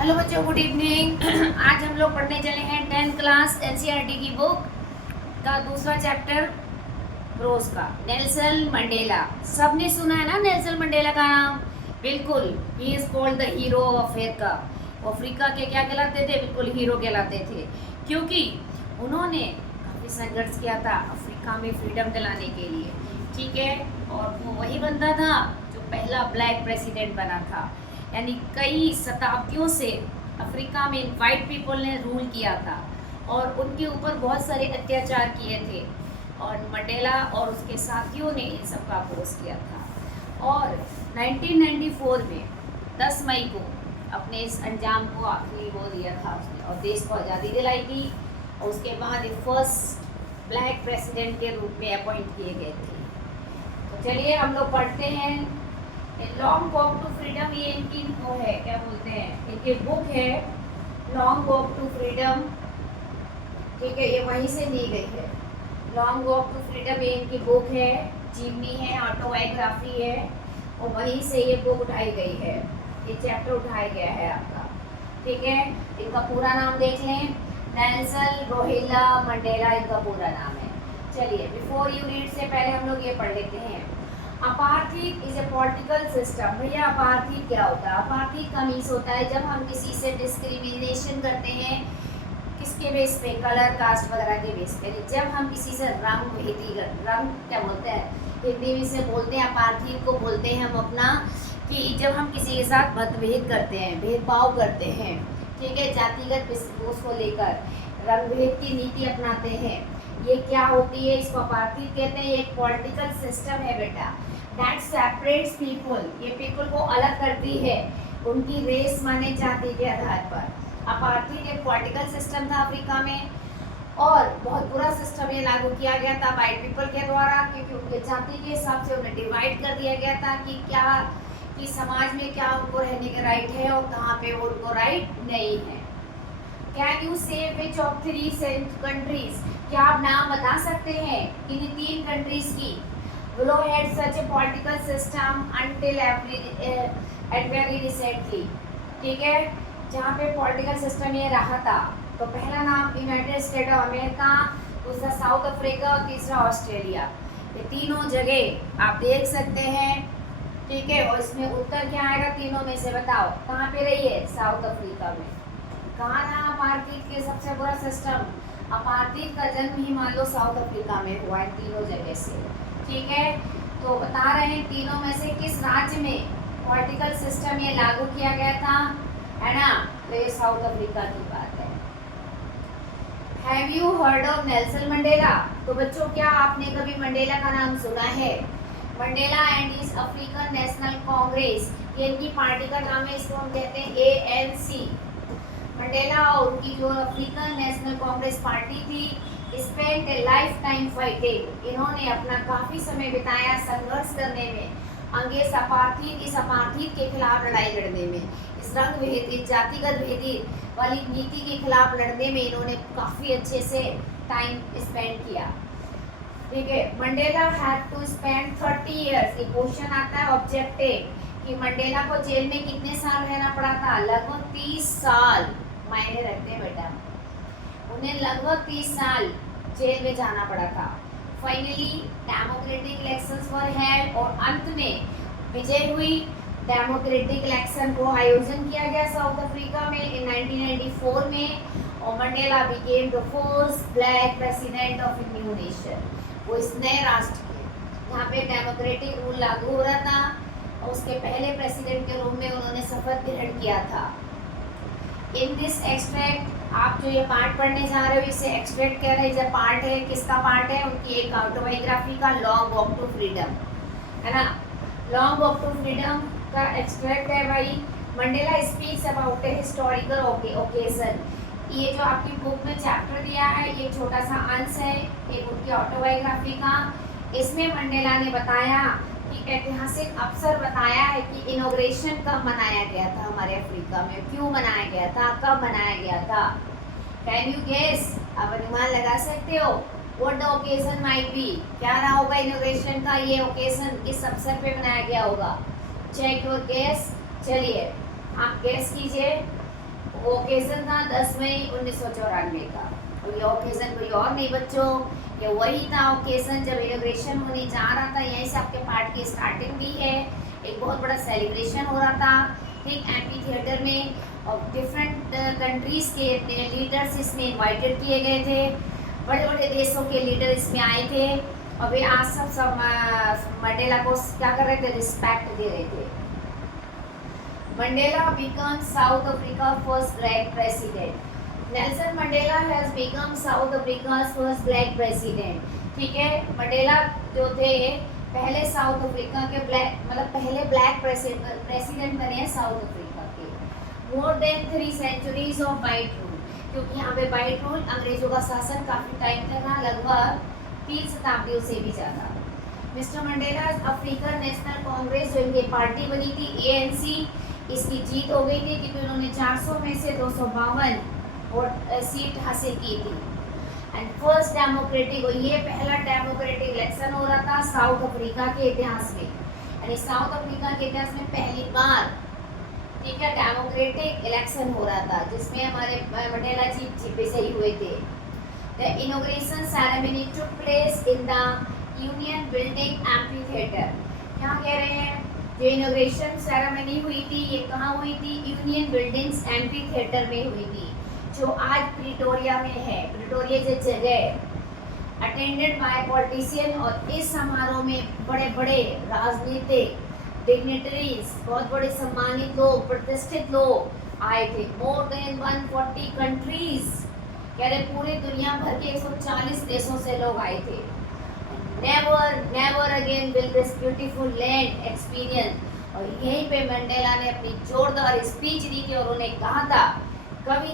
Hello बच्चों, good evening. आज हम लोग पढ़ने चले हैं 10th क्लास एनसीईआरटी की बुक का दूसरा चैप्टर रोज का। नेल्सन मंडेला, सबने सुना है ना नेल्सन मंडेला का नाम? बिल्कुल, he is called the hero of Africa. वो अफ्रीका के क्या कहलाते थे? बिल्कुल हीरो कहलाते थे, क्योंकि उन्होंने काफ़ी संघर्ष किया था अफ्रीका में फ्रीडम दिलाने के लिए। ठीक है, और वो वही बंदा था जो पहला ब्लैक प्रेसिडेंट बना था। यानी कई शताब्दियों से अफ्रीका में वाइट पीपल ने रूल किया था और उनके ऊपर बहुत सारे अत्याचार किए थे, और मंडेला और उसके साथियों ने इन सब का अपोज किया था। और 1994 में 10 मई को अपने इस अंजाम को आखिरी वो दिया था उसने, और देश को आज़ादी दिलाई थी। और उसके बाद ये फर्स्ट ब्लैक प्रेसिडेंट के रूप में अपॉइंट किए गए थे। तो चलिए हम लोग पढ़ते हैं लॉन्ग वॉक टू फ्रीडम। ये इनकी वो है, क्या बोलते हैं, इनकी बुक है लॉन्ग वॉक टू फ्रीडम। ठीक है, ये वहीं से ली गई है। लॉन्ग वॉक टू फ्रीडम ये इनकी बुक है, जीवनी है, ऑटोबायोग्राफी है, और वहीं से ये बुक उठाई गई है, ये चैप्टर उठाया गया है आपका। ठीक है, इनका पूरा नाम देख लें, नेल्सन रोहिला मंडेला इनका पूरा नाम है। चलिए, बिफोर यू रीड से पहले हम लोग ये पढ़ लेते हैं। Apartheid is a political system. भैया अपार्थीड क्या होता है? अपार्थीड का मीन्स होता है जब हम किसी से डिस्क्रिमिनेशन करते हैं, किसके बेस पे? कलर, कास्ट वगैरह के बेस पे। जब हम किसी से रंग भेदी, रंग क्या बोलते हैं हिंदी में से बोलते हैं, अपार्थीड को बोलते हैं हम अपना, कि जब हम किसी के साथ मतभेद करते हैं, भेदभाव करते हैं, ठीक है, जातिगत उसको लेकर रंगभेद की नीति अपनाते हैं, ये क्या होती है? इसको अपार्थीड कहते हैं। एक पॉलिटिकल सिस्टम है बेटा, दैट सेपरेट्स पीपल, ये पीपल को अलग करती है उनकी रेस माने जाति के आधार पर। अपार्थीड एक पॉलिटिकल सिस्टम था अफ्रीका में, और बहुत बुरा सिस्टम ये लागू किया गया था वाइट पीपल के द्वारा, क्योंकि उनके जाति के हिसाब से उन्हें डिवाइड कर दिया गया था कि क्या कि समाज में क्या उनको रहने का राइट है और कहाँ पे उनको राइट नहीं है। कैन यू से विच ऑफ 3 कंट्रीज, क्या आप नाम बता सकते हैं इन 3 कंट्रीज की Below had such a political system until very recently। ठीक है, जहाँ पे पॉलिटिकल सिस्टम ये रहा था। तो पहला नाम यूनाइटेड स्टेट ऑफ अमेरिका, दूसरा साउथ अफ्रीका और तीसरा ऑस्ट्रेलिया। ये तीनों जगह आप देख सकते हैं। ठीक है, और इसमें उत्तर क्या आएगा तीनों में से? बताओ कहाँ पे रही है? साउथ अफ्रीका में। कहाँ रहा अपार्थीड के सबसे बुरा सिस्टम? अपार्थीड का जन्म ही मान लो साउथ अफ्रीका में हुआ है, तीनों जगह से। ठीक है, तो बता रहे हैं तीनों में से किस राज्य में पॉलिटिकल सिस्टम ये लागू किया गया था, है ना? तो ये साउथ अफ्रीका की बात है। Have you heard of Nelson Mandela? तो बच्चों, क्या आपने कभी मंडेला का नाम सुना है? Mandela and is African national Congress, ये इनकी पार्टी का नाम है, इसको हम कहते हैं ANC। मंडेला और उनकी जो अफ्रीकन नेशनल कांग्रेस पार्टी थी, स्पेंट ए लाइफ टाइम फाइटिंग, इन्होंने अपना काफ़ी समय बिताया संघर्ष करने में, अंग्रेज अपार्थीड, इस अपार्थीड के खिलाफ लड़ाई लड़ने में, इस रंग भेदी, जातिगत भेदी वाली नीति के खिलाफ लड़ने में इन्होंने काफ़ी अच्छे से टाइम स्पेंड किया। ठीक है, Mandela had to spend 30 years. ये क्वेश्चन आता है ऑब्जेक्टिव कि मंडेला को जेल में कितने साल रहना पड़ा था? लगभग 30 साल मायने रखते हैं बेटा, उन्हें लगभग 30 साल जेल में जाना पड़ा था। Finally democratic elections were held, और अंत में विजय हुई। डेमोक्रेटिक इलेक्शन को आयोजन किया गया साउथ अफ्रीका में इन 1994 में, और Mandela became the first black president of a new nation. वो इस नए राष्ट्र के जहाँ पे डेमोक्रेटिक रूल लागू हो रहा था, और उसके पहले प्रेसिडेंट के रूप में उन्होंने शपथ ग्रहण किया था। इन दिस एक्सट्रैक्ट, आप जो ये पार्ट पढ़ने जा रहे हो इसे एक्सट्रैक्ट कह रहे हैं, जब पार्ट है, किसका पार्ट है? उनकी एक ऑटोबायोग्राफी का, लॉन्ग वॉक टू फ्रीडम, है ना? लॉन्ग वॉक टू फ्रीडम का एक्सट्रैक्ट है भाई। Mandela speaks about a historical occasion. ये जो आपकी बुक में चैप्टर दिया है, ये छोटा सा अंश है एक उनकी ऑटोबायोग्राफी का। इसमें मंडेला ने बताया कि ऐतिहासिक अवसर बताया है कि इनॉग्रेशन कब मनाया गया था हमारे अफ्रीका में, क्यों मनाया गया था, कब मनाया गया था। Can you guess? आप अनुमान लगा सकते हो what the occasion might be? क्या रहा होगा इनॉग्रेशन का ये ओकेजन, किस अवसर पे मनाया गया होगा? Check your guess. चलिए आप गेस कीजिए। वो ओकेजन था 10 मई 1994 का। और ये ओकेजन कोई और नहीं बच्चों, ये वही था ओकेजन जब इनॉग्रेशन होने जा रहा था। यहीं से आपके पार्ट की स्टार्टिंग भी है। एक बहुत बड़ा सेलिब्रेशन हो रहा था, ठीक, एम्फी थिएटर में, और डिफरेंट कंट्रीज़ के लीडर्स इसमें इनवाइटेड किए गए थे। बड़े बड़े देशों के लीडर इसमें आए थे और वे आज सब मंडेला को क्या कर रहे थे, रिस्पेक्ट दे रहे थे। Mandela becomes South Africa's first black president. Nelson Mandela has become South Africa's first black president. ठीक है, मंडेला जो थे पहले साउथ अफ्रीका के ब्लैक, मतलब पहले ब्लैक प्रेसिडेंट बने हैं साउथ अफ्रीका के। More than 3 centuries of white rule, क्योंकि यहाँ पे वाइट रूल अंग्रेजों का शासन काफ़ी टाइम तक रहा, लगभग 3 शताब्दियों से भी ज़्यादा। Mister Mandela African national Congress जो इनकी पार्टी बनी थी ANC, इसकी जीत हो गई थी क्योंकि उन्होंने 400 में से 252 सीट हासिल की थी। एंड फर्स्ट डेमोक्रेटिक, ये पहला डेमोक्रेटिक इलेक्शन हो रहा था साउथ अफ्रीका के इतिहास में, यानी साउथ अफ्रीका के इतिहास में पहली बार, ठीक है, डेमोक्रेटिक इलेक्शन हो रहा था जिसमें हमारे मंडेला जी विजयी हुए थे। The inauguration ceremony took place in the union building amphi theatre. क्या कह रहे हैं, जो इनॉग्रेशन सेरेमनी हुई थी ये कहाँ हुई थी, यूनियन बिल्डिंग्स एम्फी थिएटर में हुई थी, जो आज प्रिटोरिया में है। प्रिटोरिया जो जगह, अटेंडेड बाय पॉलिटिशियन, और इस समारोह में बड़े बड़े राजनीतिक डिग्निटरीज, बहुत बड़े सम्मानित लोग, प्रतिष्ठित लोग आए थे। मोर देन 140 कंट्रीज, कह रहे पूरी दुनिया भर के 140 देशों से लोग आए थे। Never again will this beautiful land experience. और यहीं पे मंडेला ने अपनी जोरदार स्पीच दी थी और उन्हें कहा था, कभी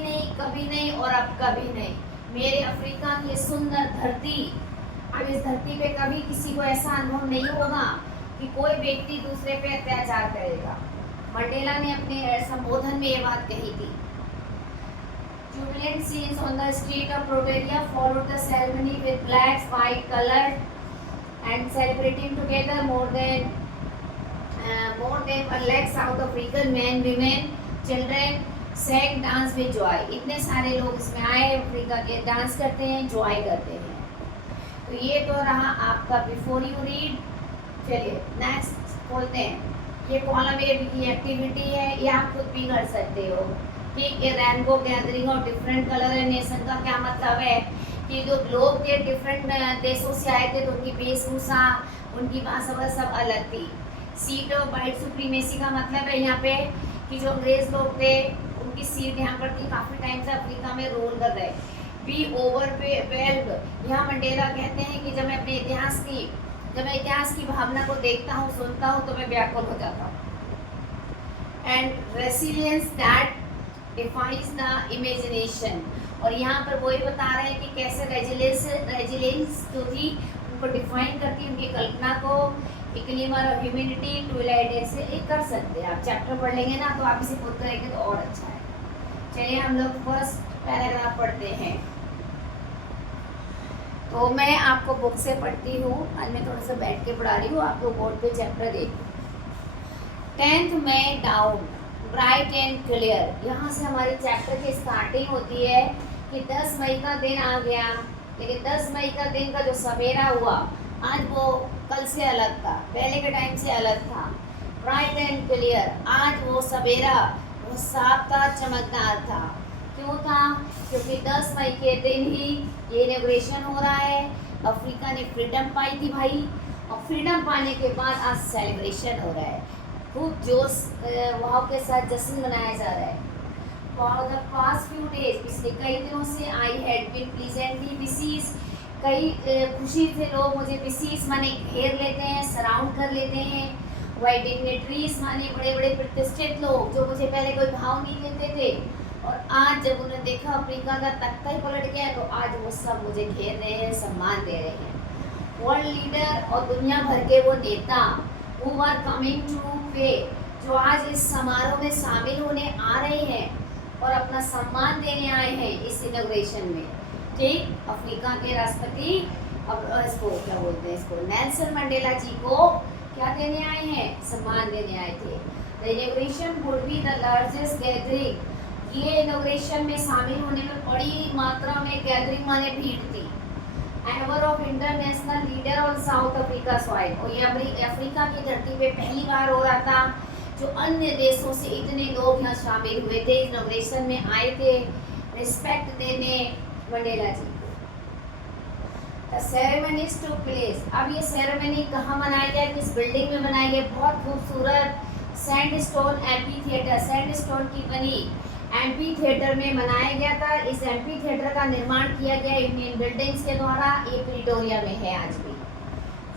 नहीं और अब कभी नहीं, मेरे अफ्रीका की सुंदर धरती, अब इस धरती पे कभी किसी को ऐसा अनुभव नहीं होगा कि कोई व्यक्ति दूसरे पे अत्याचार करेगा। मंडेला ने अपने संबोधन में ये बात कही थी। Jubilant scenes on the street of Pretoria followed the ceremony with blacks, white colored, and celebrating together more than 1 lakh South African men, women, children sang dance with joy. इतने सारे लोग इसमें आए, अफ्रीका के डांस करते हैं, Joy करते हैं। तो ये तो रहा आपका बिफोर यू रीड। चलिए नेक्स्ट खोलते हैं। ये कॉलम ए की एक्टिविटी है, ये आप खुद भी कर सकते हो, ठीक। ये rainbow gathering of different colour and nation का क्या मतलब है कि जो लोग के डिफरेंट देशों से आए थे तो उनकी वेशभूषा, उनकी भाषा सब अलग थी। सीट ऑफ वाइट सुप्रीमेसी का मतलब है यहाँ पे कि जो अंग्रेज लोग थे उनकी सीट यहाँ पर थी, काफ़ी टाइम से अफ्रीका में रूल कर रहे। बी ओवरवेल्ड, यहाँ मंडेला कहते हैं कि जब मैं इतिहास की भावना को देखता हूँ, सुनता हूँ, तो मैं व्याकुल हो जाता हूँ। And resilience that defines the imagination, और यहाँ पर वही बता रहे हैं कि कैसे रेजिलेंस जो थी उनको डिफाइन करती, उनकी कल्पना को, इक्लिमर और ह्यूमिनिटी ट्विलाइट से एक कर सकते हैं। आप चैप्टर पढ़ लेंगे ना तो आप इसे खुद करेंगे तो और अच्छा है। चलिए हम लोग फर्स्ट पैराग्राफ पढ़ते हैं। तो मैं आपको बुक से पढ़ती हूँ, आज मैं थोड़ा सा बैठ के पढ़ा रही हूँ, आपको बोर्ड पे चैप्टर देखो। 10th May down bright and clear, यहाँ से हमारी चैप्टर की स्टार्टिंग होती है कि 10 मई का दिन आ गया, लेकिन 10 मई का दिन का जो सवेरा हुआ आज वो कल से अलग था, पहले के टाइम से अलग था। ब्राइट एंड क्लियर, आज वो सवेरा वो साफ था, चमकदार था। क्यों था? क्योंकि 10 मई के दिन ही ये इनॉग्रेशन हो रहा है। अफ्रीका ने फ्रीडम पाई थी भाई, और फ्रीडम पाने के बाद आज सेलिब्रेशन हो रहा है, खूब जोश वहाँ के साथ जश्न मनाया जा रहा है। For the past few days, पिछले कई दिनों से I had been pleasantly besieged, कई खुशी से लोग मुझे besiege माने घेर लेते हैं, सराउंड कर लेते हैं। वाइट डिग्निटरीज माने बड़े बड़े प्रतिष्ठित लोग जो मुझे पहले कोई भाव नहीं देते थे, और आज जब उन्होंने देखा अफ्रीका का तख्ता ही पलट गया तो आज वो सब मुझे घेर रहे हैं, सम्मान दे रहे हैं। वर्ल्ड लीडर और दुनिया भर के वो नेता who are coming to pay, जो आज इस समारोह में शामिल होने आ रहे हैं और अपना सम्मान देने आए हैं इस इनॉग्रेशन में, ठीक। अफ्रीका के राष्ट्रपति, अब इसको क्या बोलते हैं, इसको नेल्सन मंडेला जी को क्या देने आए हैं, सम्मान देने आए थे। The inauguration would be the largest gathering, ये इनॉग्रेशन में शामिल होने में बड़ी मात्रा में गैदरिंग माने भीड़ थी। Ever of international leader on south Africa soil, और ये अफ्रीका की धरती पे पहली बार हो रहा था जो अन्य देशों से इतने लोग यहाँ शामिल हुए थे, इनॉग्रेशन में आए थे रिस्पेक्ट देने मंडेला जी को। द सेरेमनीज टुक प्लेस, अब ये सेरेमनी कहाँ मनाया गया, किस बिल्डिंग में मनाया गया, बहुत खूबसूरत सैंडस्टोन एम्पी थिएटर, सैंडस्टोन की बनी एम्पी थिएटर में मनाया गया था। इस एम्पी थिएटर का निर्माण किया गया इंडियन बिल्डिंग्स के द्वारा, ये प्रिटोरिया में है आज भी।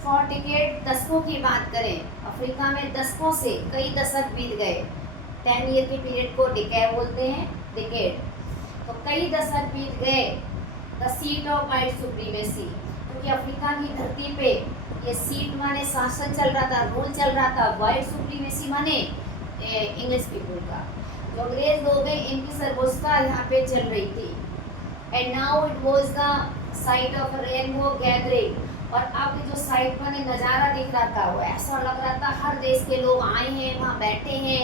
फॉर टिकेट, दशकों की बात करें, अफ्रीका में दशकों से कई दशक बीत गए, 10 ईयर के पीरियड को डिकेड बोलते हैं, डिकेड, तो कई दशक बीत गए। The seat of white supremacy, क्योंकि अफ्रीका की धरती पे ये सीट माने शासन चल रहा था, रूल चल रहा था, वाइट सुप्रीमेसी माने इंग्लिश पीपल का, जो अंग्रेज लोग हैं इनकी सर्वोच्चता यहाँ पे चल रही थी। And now it was the site of rainbow gathering, और अब जो साइट में नज़ारा दिख रहा था वो ऐसा लग रहा था हर देश के लोग आए हैं, वहाँ बैठे हैं,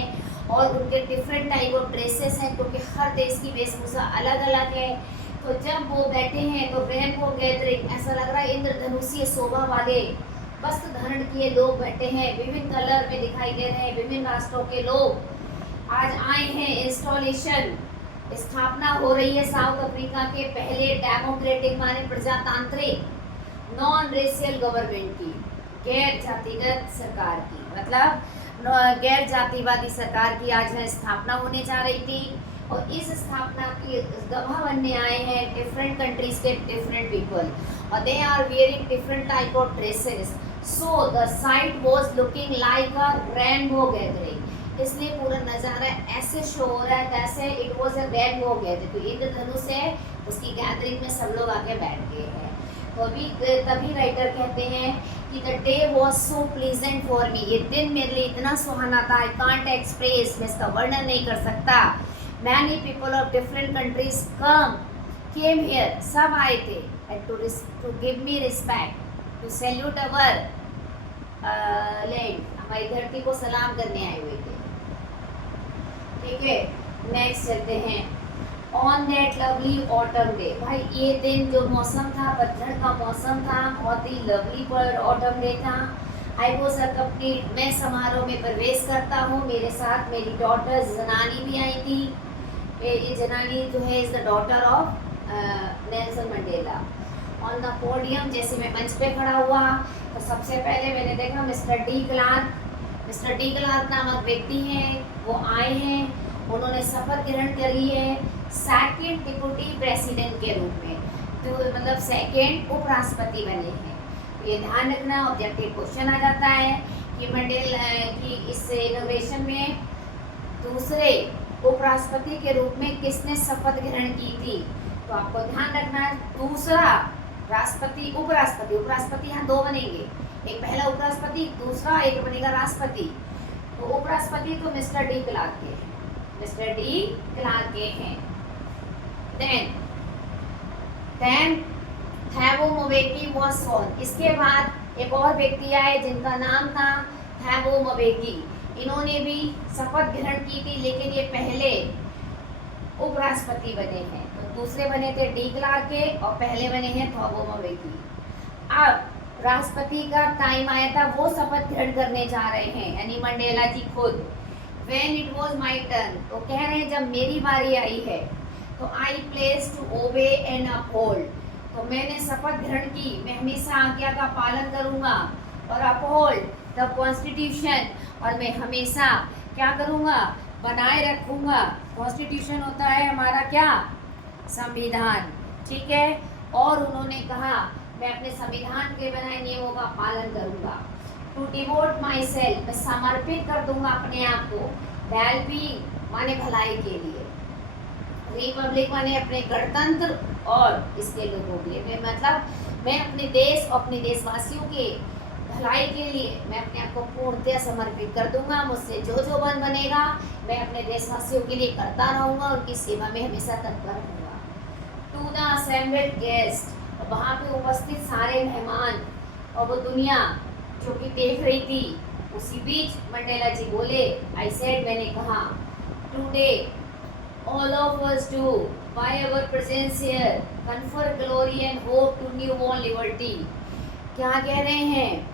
और उनके डिफरेंट टाइप ऑफ ड्रेसेस हैं, क्योंकि हर देश की वेशभूषा अलग अलग है। तो जब वो बैठे हैं तो रेनबो गैदरिंग, ऐसा लग रहा है इंद्रधनुषीय शोभा वाले वस्त्र धारण किए लोग बैठे हैं, विभिन्न कलर में दिखाई दे रहे हैं, विभिन्न राष्ट्रों के लोग आज आए हैं। इंस्टॉलेशन, स्थापना हो रही है साउथ अफ्रीका के पहले डेमोक्रेटिक माने प्रजातांत्रिक नॉन रेशियल गवर्नमेंट की, गैर जातिगत सरकार की, मतलब गैर जातिवादी सरकार की आज यहाँ स्थापना होने जा रही थी। और इस स्थापना की गवाह बनने आए हैं डिफरेंट कंट्रीज के डिफरेंट पीपल, और they are wearing different type of dresses. So the sight was looking like a rainbow gathering, इसलिए पूरा नज़ारा ऐसे शो हो रहा है जैसे it was a rainbow gathering, तो इंद्रधनुष है उसकी गैदरिंग में सब लोग आके बैठ गए हैं। तो अभी तभी राइटर कहते हैं कि the day was so pleasant for me, ये दिन मेरे लिए इतना सुहाना था, आई कांट एक्सप्रेस, मैं इसका वर्णन नहीं कर सकता। Many people of different countries came here, सब आए थे, and to give me respect, to salute our land, हमारी धरती को सलाम करने आए हुए थे। ठीक है, नेक्स्ट चलते हैं। On that lovely autumn day, भाई ये दिन जो मौसम था पतझड़ का मौसम था, बहुत ही लवली पर ऑटम डे था। आई वॉज अकम्पनीड, मैं समारोह में प्रवेश करता हूँ, मेरे साथ मेरी डॉटर जनानी भी आई थी। ये जनानी जो है is the daughter of Nelson Mandela. On the podium, जैसे मैं मंच पे खड़ा हुआ तो सबसे पहले मैंने देखा मिस्टर डी क्लार्क नामक व्यक्ति हैं, वो आए हैं, उन्होंने शपथ ग्रहण करी है सेकंड डिप्टी प्रेसिडेंट के रूप में, तो मतलब सेकंड उपराष्ट्रपति बने हैं। ये ध्यान रखना, ऑब्जेक्टिव क्वेश्चन आ जाता है कि मंडेला की इस इनोवेशन में दूसरे उपराष्ट्रपति के रूप में किसने शपथ ग्रहण की थी, तो आपको ध्यान रखना दूसरा राष्ट्रपति उपराष्ट्रपति यहाँ दो बनेंगे, एक पहला उपराष्ट्रपति, दूसरा एक बनेगा राष्ट्रपति। तो उपराष्ट्रपति तो मिस्टर डी क्लार्क के हैं। देन थैबो मोबेकी वॉज सॉन, इसके बाद एक और व्यक्ति आए जिनका नाम था थैबो मोबेकी, इन्होंने भी शपथ ग्रहण की थी, लेकिन ये पहले उपराष्ट्रपति बने हैं। तो दूसरे बने थे डी क्लार्क के और पहले बने हैं थैबो मोबेकी। अब राष्ट्रपति का टाइम आया था, वो शपथ ग्रहण करने जा रहे हैं, यानी मंडेला जी खुद। When it was my turn, तो कह रहे हैं जब मेरी बारी आई है तो I pledge to obey and uphold, तो मैंने शपथ ग्रहण की, मैं हमेशा आज्ञा का पालन करूंगा, और uphold द कॉन्स्टिट्यूशन, और मैं हमेशा क्या करूंगा, बनाए रखूंगा। कॉन्स्टिट्यूशन होता है हमारा क्या, संविधान, ठीक है। और उन्होंने कहा मैं अपने संविधान के बनाए नियमों का पालन करूंगा। टू डिवोट माई सेल्फ, मैं समर्पित कर दूंगा अपने आप को। वेल बीइंग माने भलाई के लिए, रिपब्लिक माने अपने गणतंत्र और इसके लोगों के लिए, मतलब मैं अपने देश और अपने देशवासियों के भलाई के लिए मैं अपने आप को पूर्णतः समर्पित कर दूंगा। मुझसे जो जो बनेगा मैं अपने देशवासियों के लिए करता रहूँगा, उनकी सेवा में हमेशा तत्पर रहूँगा। टू द असेंबल्ड गेस्ट, वहाँ पे उपस्थित सारे मेहमान और वो दुनिया जो कि देख रही थी, उसी बीच मंडेला जी बोले, आई सेड, मैंने कहा, today all of us do by our presence here confer glory and hope to newborn liberty. क्या कह रहे हैं?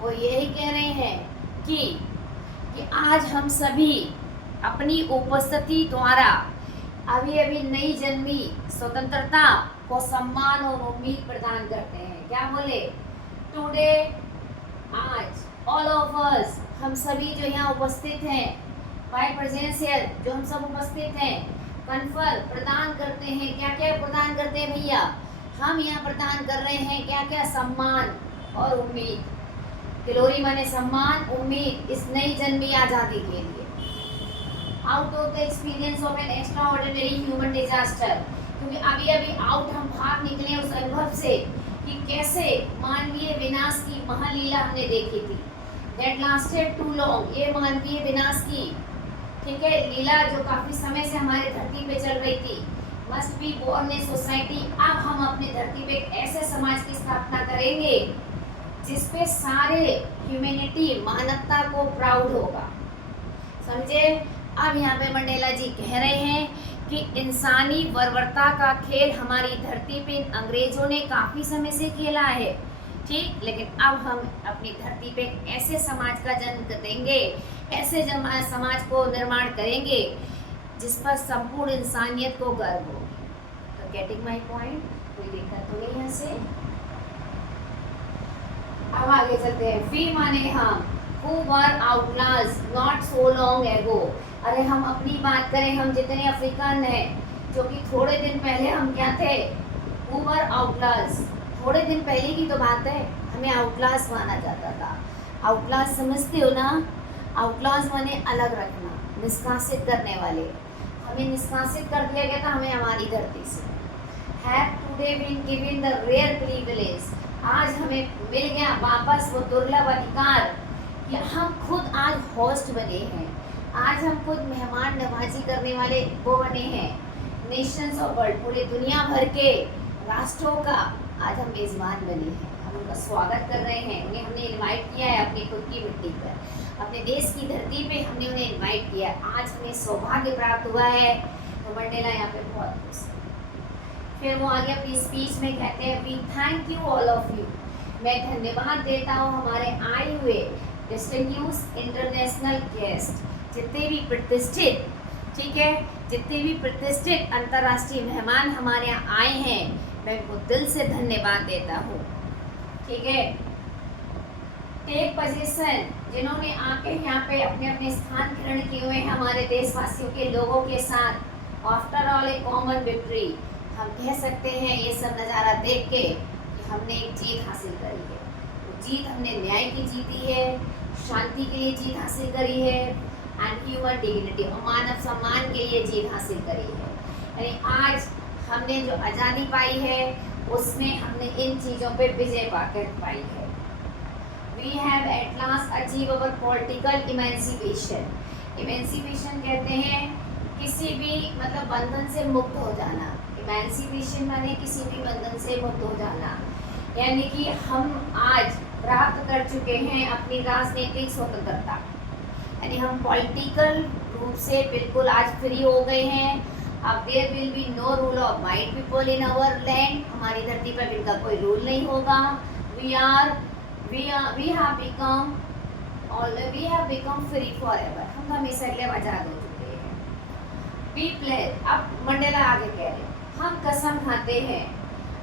वो यही कह रहे हैं कि आज हम सभी अपनी उपस्थिति द्वारा अभी अभी नई जन्मी स्वतंत्रता को सम्मान और उम्मीद प्रदान करते हैं। क्या बोले? टुडे, आज, ऑल ऑफ अस, हम सभी जो यहाँ उपस्थित हैं, बाय प्रेजेंस हियर, जो हम सब उपस्थित हैं, कन्फर, प्रदान करते हैं। क्या क्या प्रदान करते हैं भैया? हम यहाँ प्रदान कर रहे हैं क्या क्या? सम्मान और उम्मीद। ग्लोरी माने सम्मान, उम्मीद इस नई जन्मी आज़ादी के लिए। Out of the experience of an extra ordinary human disaster, क्योंकि अभी अभी आउट हम बाहर निकले उस अनुभव से कि कैसे मानवीय विनाश की महालीला हमने देखी थी। दैट लास्टेड टू लॉन्ग, ये मानवीय विनाश की, ठीक है, लीला जो काफी समय से हमारे धरती पे चल रही थी। Must be born a society, अब हम अपनी धरती पे एक ऐसे समाज की स्थापना करेंगे जिसपे सारे ह्यूमैनिटी, मानवता को प्राउड होगा। समझे? अब यहाँ पे मंडेला जी कह रहे हैं कि इंसानी बर्बरता का खेल हमारी धरती पे अंग्रेजों ने काफ़ी समय से खेला है, ठीक, लेकिन अब हम अपनी धरती पे ऐसे समाज का जन्म देंगे, ऐसे समाज को निर्माण करेंगे जिस पर संपूर्ण इंसानियत को गर्व हो। तो गेटिंग माय पॉइंट? कोई दिक्कत तो नहीं यहाँ से? अब आगे चलते हैं। वी माने हम, who were outlaws not so long ago। अरे हम अपनी बात करें, हम जितने अफ्रीकन हैं, जो कि थोड़े दिन पहले हम क्या थे? who were outlaws। थोड़े दिन पहले की तो बात है, हमें आउटलास माना जाता था। आउटलास समझते हो ना? आउटलास माने अलग रखना, निष्कासित करने वाले। हमें निष्कासित कर दिया गया था, हमें हमारी धरती से। Have today been given the rare privilege, आज हमें मिल गया वापस वो दुर्लभ अधिकार कि हम खुद आज होस्ट बने हैं। आज हम खुद मेहमान नवाजी करने वाले वो बने हैं। नेशंस ऑफ वर्ल्ड, पूरे दुनिया भर के राष्ट्रों का आज हम मेज़बान बने हैं। हम उनका स्वागत कर रहे हैं, उन्हें हमने इनवाइट किया है अपनी खुद की मिट्टी पर, अपने देश की धरती पे हमने उन्हें इनवाइट किया। आज हमें सौभाग्य प्राप्त हुआ है। तो मंडेला यहाँ पे बहुत खुश है। फिर वो आगे अपनी स्पीच में कहते हैं, we thank you all of you, मैं धन्यवाद देता हूँ हमारे आए हुए डिस्टिंग्विश्ड इंटरनेशनल गेस्ट, जितने भी प्रतिष्ठित, ठीक है, जितने भी प्रतिष्ठित अंतर्राष्ट्रीय मेहमान हमारे यहाँ आए हैं, मैं उनको दिल से धन्यवाद देता हूँ। ठीक है, टेक पोजीशन, जिन्होंने आके यहाँ पे अपने अपने स्थान ग्रहण किए हुए हैं हमारे देशवासियों के लोगों के साथ। आफ्टर ऑल ए कॉमन विक्ट्री, हम कह सकते हैं ये सब नज़ारा देख के कि हमने एक जीत हासिल करी है। तो जीत हमने न्याय की जीती है, शांति के लिए जीत हासिल करी है, एंड ह्यूमन डिग्निटी, और मानव सम्मान के लिए जीत हासिल करी है। यानी आज हमने जो आज़ादी पाई है उसमें हमने इन चीज़ों पे विजय पाकर पाई है। We have at last achieve our political emancipation. Emancipation कहते हैं किसी भी मतलब बंधन से मुक्त हो जाना। इमेंसिपेशन माने किसी भी बंधन से मुक्त हो जाना, यानी कि हम आज प्राप्त कर चुके हैं अपनी राजनीतिक स्वतंत्रता, यानी हम पॉलिटिकल रूप से बिल्कुल आज फ्री हो गए हैं। अब there will be no rule of white people in our land, हमारी धरती पर इनका कोई रूल नहीं होगा। we have become free forever, हम हमेशा के लिए आज़ाद हो चुके हैं। We pledge, अब मंडेला आगे कह रहे हैं, हम कसम खाते हैं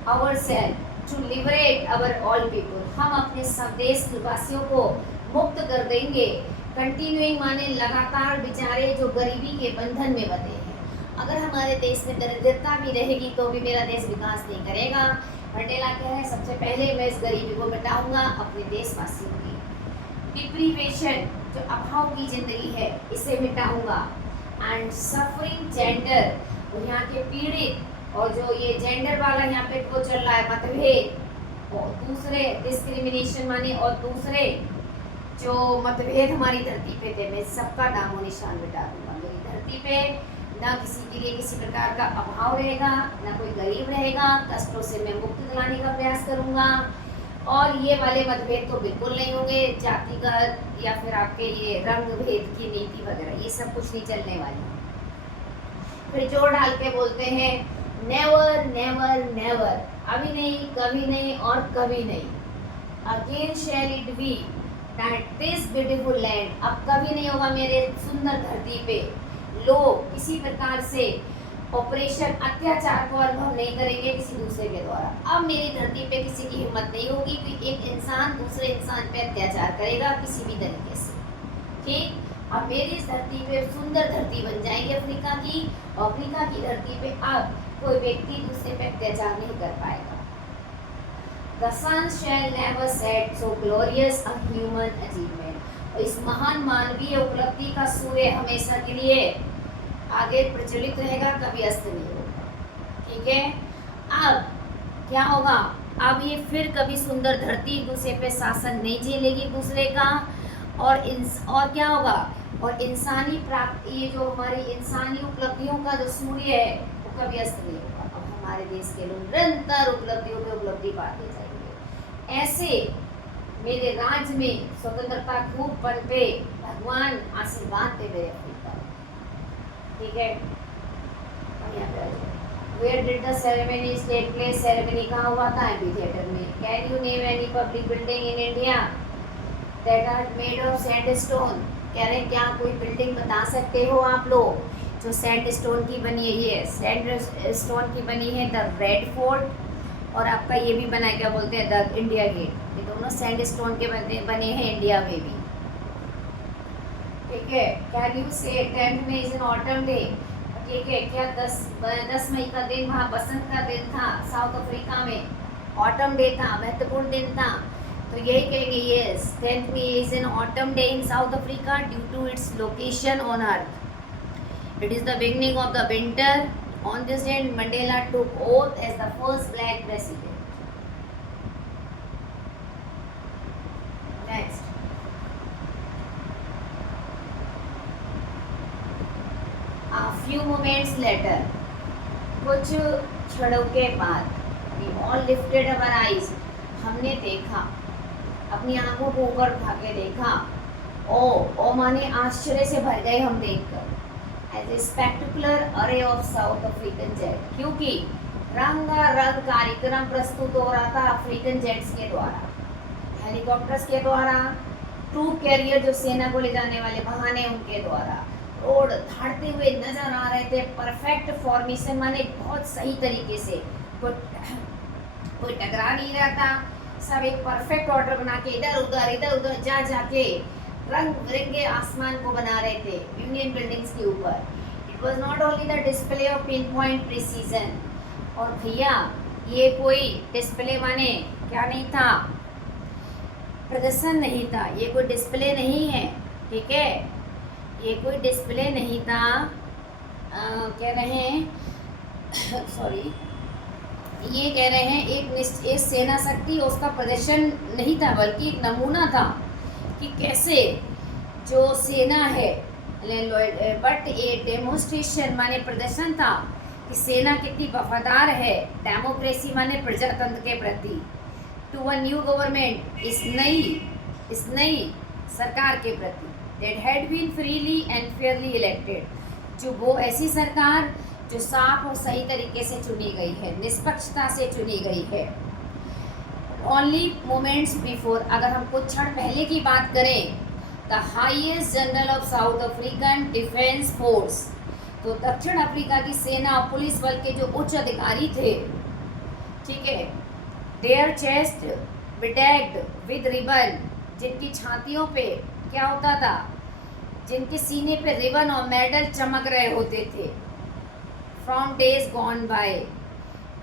ourselves to liberate our all people, हम अपने सब देशवासियों को मुक्त कर देंगे। कंटिन्यूइंग माने लगातार बेचारे जो गरीबी के बंधन में बंधे हैं। अगर हमारे देश में दरिद्रता भी रहेगी तो भी मेरा देश विकास नहीं करेगा। मंडेला कह रहे हैं सबसे पहले मैं इस गरीबी को मिटाऊंगा अपने देशवासियों की। डिप्रीवेशन, जो अभाव की जिंदगी है, इसे मिटाऊंगा। एंड सफरिंग जेंडर, तो यहाँ के पीड़ित और जो ये जेंडर वाला यहाँ पे वो चल रहा है मतभेद, और दूसरे डिस्क्रिमिनेशन माने और दूसरे जो मतभेद हमारी धरती पे थे, मैं सबका नामो निशान मिटा दूंगा। मेरी धरती पे ना किसी के लिए किसी प्रकार का अभाव रहेगा, ना कोई गरीब रहेगा, कष्टों से मैं मुक्त दिलाने का प्रयास करूंगा। और ये वाले मतभेद तो बिल्कुल नहीं होंगे, जातिगत या फिर आपके ये रंग भेद की नीति वगैरह, ये सब कुछ नहीं चलने वाली। फिर जोर डाल के बोलते हैं नेवर नेवर नेवर, अभी नहीं, कभी नहीं और कभी नहीं। Again shall it be that this beautiful land, अब कभी नहीं होगा मेरे सुंदर धरती पे लोग किसी प्रकार से ऑपरेशन अत्याचार को अनुभव नहीं करेंगे किसी दूसरे के द्वारा। अब मेरी धरती पे किसी की हिम्मत नहीं होगी कि एक इंसान दूसरे इंसान पे अत्याचार करेगा किसी भी तरीके से। ठीक, अब मेरी इस धरती पे सुंदर धरती बन जाएगी अफ्रीका की। अफ्रीका की धरती पे अब कोई व्यक्ति दूसरे पे अत्याचार नहीं कर पाएगा। The sun shall never set so glorious a human achievement। और इस महान मानवीय उपलब्धि का सूर्य हमेशा के लिए आगे प्रचलित रहेगा, कभी अस्त नहीं होगा। ठीक है, अब क्या होगा, अब ये फिर कभी सुंदर धरती दूसरे पे शासन नहीं झेलेगी दूसरे का, और क्या होगा, और इंसानी प्राप्त ये जो हमारी इंसानी उपलब्धियों का जो सूर्य है वो कभी अस्त नहीं होगा। अब हमारे देश के लोग निरंतर उपलब्धियों पे उपलब्धि पाते जाएंगे। ऐसे मेरे राज्य में स्वतंत्रता खूब पनपे, भगवान आशीर्वाद दे मेरे अफ्रीका। ठीक है, Where did the ceremonies take place? Ceremony कहाँ हुआ था? एमपी थिएटर में। Can you name any public building in India that are made of sandstone? कह रहे क्या कोई बिल्डिंग बता सकते हो आप लोग जो सैंडस्टोन की बनी है? ये सैंडस्टोन की बनी है द रेड फोर्ट, और आपका ये भी बना है, क्या बोलते हैं, द इंडिया गेट। ये दोनों सैंडस्टोन के बने हैं इंडिया में भी। ठीक है, कैन यू से 10th में इज एन ऑटम डे। ठीक है, क्या 10 मई का दिन वहाँ बसंत का दिन था साउथ अफ्रीका में, ऑटम डे था, महत्वपूर्ण दिन था। तो यही कहेंगे यस, 10th में is an autumn day in South Africa due to its location on earth. It is the beginning of the winter. On this day, Mandela took oath as the first black president. Next. A few moments later, कुछ क्षणों के बाद, we all lifted our eyes, हमने देखा, अपनी आंखों को ऊपर उठा के देखा। ओ माने आश्चर्य से भर गए हम देखकर। As a spectacular array of South African jet, क्योंकि रंगारंग कार्यक्रम प्रस्तुत हो रहा था अफ्रीकन जेट्स के द्वारा, हेलीकॉप्टर्स के द्वारा, ट्रूप कैरियर जो सेना को ले जाने वाले वाहन है उनके द्वारा, रोड धाड़ते हुए नजर आ रहे थे। परफेक्ट फॉर्मेशन माने बहुत सही तरीके से, कोई टकरा नहीं रहा था, सब एक परफेक्ट ऑर्डर बना के इधर उधर जा जाके रंग बिरंगे आसमान को बना रहे थे यूनियन बिल्डिंग्स के ऊपर। It was not only the display of pin point precision, और भैया ये कोई डिस्प्ले माने क्या नहीं था, प्रदर्शन नहीं था, ये कोई डिस्प्ले नहीं है। ठीक है, ये कोई डिस्प्ले नहीं था, कह रहे हैं सॉरी, ये कह रहे हैं एक सेना शक्ति उसका प्रदर्शन नहीं था, बल्कि एक नमूना था कि कैसे जो सेना है, बट ये डेमोन्स्ट्रेशन माने प्रदर्शन था कि सेना कितनी वफादार है, डेमोक्रेसी माने प्रजातंत्र के प्रति, टू अ न्यू गवर्नमेंट, इस नई सरकार के प्रति, that had been freely and fairly elected, जो वो ऐसी सरकार जो साफ और सही तरीके से चुनी गई है, निष्पक्षता से चुनी गई है। ओनली मोमेंट्स बिफोर, अगर हम कुछ क्षण पहले की बात करें, the highest general of south African defence force, तो दक्षिण अफ्रीका की सेना और पुलिस बल के जो उच्च अधिकारी थे, ठीक है, देयर चेस्ट बेडेक्ड विद रिबन, जिनकी छातियों पे क्या होता था, जिनके सीने पे रिबन और मेडल चमक रहे होते थे, फ्रॉम डेज गॉन बाय।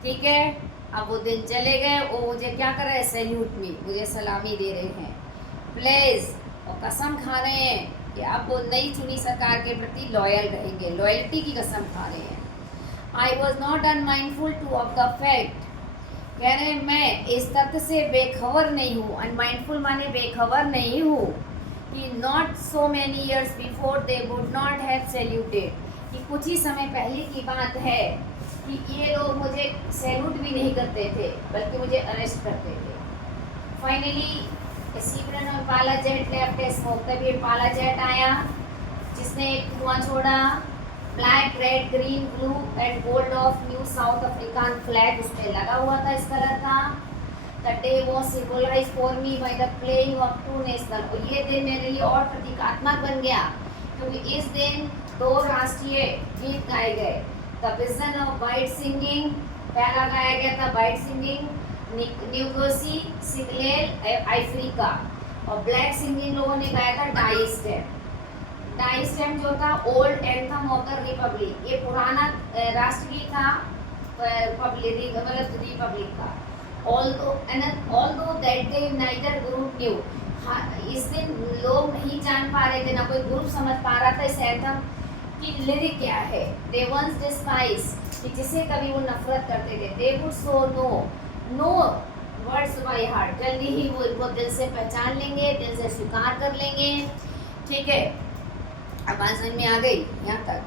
ठीक है, अब वो दिन चले गए, वो मुझे क्या कर रहे हैं, सैल्यूट मी, मुझे सलामी दे रहे हैं, प्लेज, और कसम खा रहे हैं कि अब वो नई चुनी सरकार के प्रति लॉयल रहेंगे, लॉयल्टी की कसम खा रहे हैं। I was not unmindful two of the fact, कह रहे हैं मैं इस तथ्य से बेखबर नहीं हूँ, अनमाइंडफुल माने बेखबर नहीं हूँ, कि not so many years before they would not have saluted, कि कुछ ही समय पहले की बात है कि ये लोग मुझे सैल्यूट भी नहीं करते थे, बल्कि मुझे अरेस्ट करते थे। फाइनली सीपरन और पाला जेट लेफ्ट स्मोक, तभी पाला जेट आया जिसने एक धुआं छोड़ा, black red green blue and gold of new South African flag उस पर लगा हुआ था इस कलर का। The day was symbolise for me by the playing of two national, और ये दिन मेरे लिए और प्रतीकात्मक बन गया क्योंकि इस दिन 2 राष्ट्रीय गीत गाए गए। The vision of white singing पहला गाया गया था वाइट सिंगिंग न्यूगोसी सिगलेल अफ्रीका, और ब्लैक सिंगिंग लोगों ने गाया था डाई स्टेप। डाई स्टेप जो था old anthem of the Republic, ये पुराना राष्ट्रगीत था रिपब्लिक का। although that day neither group knew, इस दिन लोग नहीं जान पा रहे थे, ना कोई ग्रुप समझ पा रहा था इस एंथम की लिरिक क्या है। they once despised, कि जिसे कभी वो नफरत करते थे। they would so know words by heart, जल्दी ही वो इनको दिल से पहचान लेंगे, दिल से स्वीकार कर लेंगे। ठीक है, अब बात समझ में आ गई यहाँ तक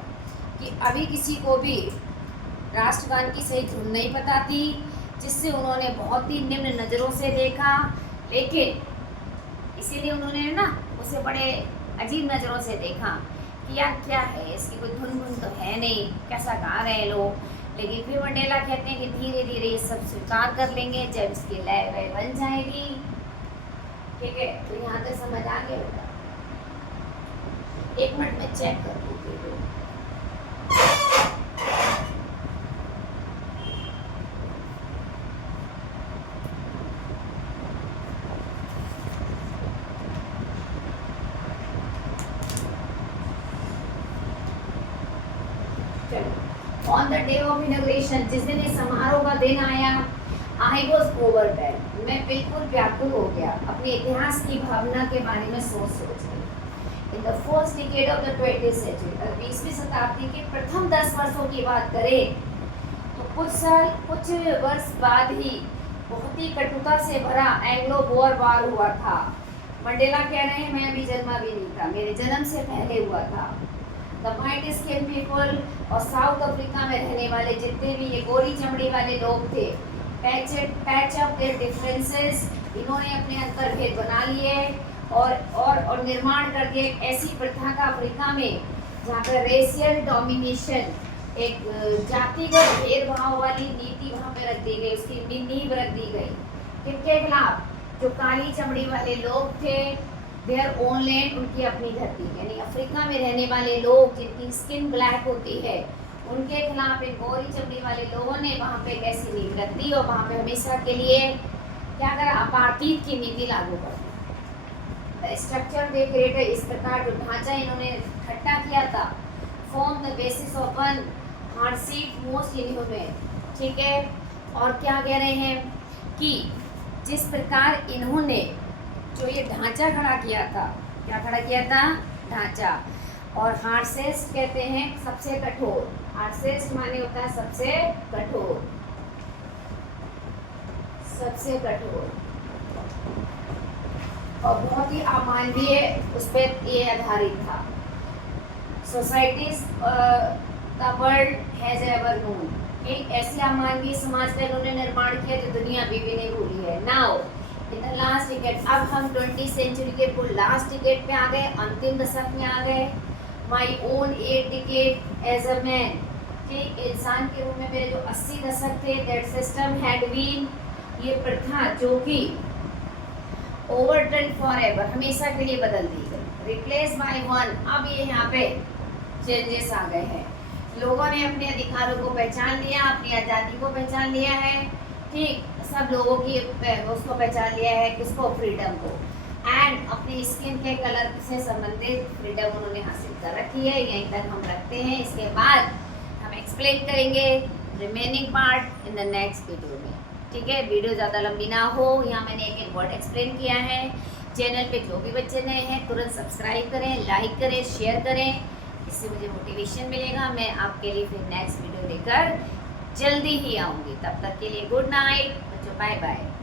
कि अभी किसी को भी राष्ट्रगान की सही धुन नहीं पता थी, जिससे उन्होंने बहुत ही निम्न नज़रों से देखा, लेकिन इसीलिए उन्होंने ना उसे बड़े अजीब नज़रों से देखा कि यार क्या है, इसकी कोई धुन धुन तो है नहीं, कैसा गा रहे हैं लोग। लेकिन फिर मंडेला कहते हैं कि धीरे धीरे ये सब स्वीकार कर लेंगे जब इसकी लय वय बन जाएगी। ठीक है, तो यहाँ तक समझ आ गया होगा। 1 मिनट में चेक कर दूँगी। On the day of inauguration, जिस दिन इस समारोह का दिन आया, आई वॉज ओवरवेल्ड, मैं बिल्कुल व्याकुल हो गया अपने इतिहास की भावना के बारे में सोच in the first decade of the 20th century, 20वीं शताब्दी के प्रथम 10 वर्षों की बात करें तो कुछ वर्ष बाद ही बहुत ही कटुता से भरा एंग्लो बोअर वार हुआ था। मंडेला कह रहे हैं मैं अभी जन्मा भी नहीं था, मेरे जन्म से पहले हुआ था। द वाइट स्किन पीपल और साउथ अफ्रीका में रहने वाले जितने भी ये गोरी चमड़ी वाले लोग थे, पैच अप देयर डिफरेंसेस, इन्होंने अपने अंतर्भेद बना लिए और निर्माण कर दिए एक ऐसी प्रथा का अफ्रीका में जहाँ पर रेशियल डोमिनेशन, एक जातिगत भेदभाव वाली नीति वहाँ पे रख दी गई, उसकी नींव रख दी गई। किनके खिलाफ? जो काली चमड़ी वाले लोग थे, देयर ओन लैंड, उनकी अपनी धरती, यानी अफ्रीका में रहने वाले लोग जिनकी स्किन ब्लैक होती है, उनके खिलाफ इन गोरी चमड़ी वाले लोगों ने वहाँ पे कैसी नीति रख दी और वहाँ पे हमेशा के लिए क्या करा? अपार्टीद की नीति लागू कर दी। स्ट्रक्चर दे क्रिएटेड, इस प्रकार जो ढांचा इन्होंने इकट्ठा किया था, form the basis of one hardship most inhuman. ठीक है, और क्या कह रहे हैं कि जिस प्रकार इन्होंने जो ये ढांचा खड़ा किया था, क्या खड़ा किया था? ढांचा। और हार्डेस्ट कहते हैं सबसे कठोर, हार्डेस्ट माने होता है सबसे कठोर, सबसे कठोर, और बहुत ही अमानवीय उस पर ये आधारित था। Societies the world has ever known, एक ऐसी अमानवीय समाज का इन्होंने निर्माण किया जो दुनिया अभी भी नहीं भूली है। Now in the last decade, अब हम 20th सेंचुरी के फुल लास्ट डिकेड पे आ गए, अंतिम दशक में आ गए। My own 8 decade as a man, ठीक, इंसान के रूप में मेरे जो 80 दशक थे, दैट सिस्टम हैड बीन, ये प्रथा जो कि ओवरटर्न फॉर एवर, हमेशा के लिए बदल दी गई, रिप्लेस बाय वन, अब ये यहाँ पे चेंजेस आ गए हैं। लोगों ने अपने अधिकारों को पहचान लिया, अपनी आज़ादी को पहचान लिया है, ठीक, सब लोगों की उसको पहचान लिया है, किसको? फ्रीडम को, एंड अपनी स्किन के कलर से संबंधित फ्रीडम उन्होंने हासिल कर रखी है। यहीं तक हम रखते हैं, इसके बाद हम एक्सप्लेन करेंगे remaining part in the next video में। ठीक है, वीडियो ज़्यादा लंबी ना हो, यहाँ मैंने एक एक वर्ड एक्सप्लेन किया है। चैनल पे जो भी बच्चे नए हैं तुरंत सब्सक्राइब करें, लाइक करें, शेयर करें, इससे मुझे मोटिवेशन मिलेगा। मैं आपके लिए फिर नेक्स्ट वीडियो लेकर जल्दी ही आऊँगी। तब तक के लिए गुड नाइट बच्चों, बाय बाय।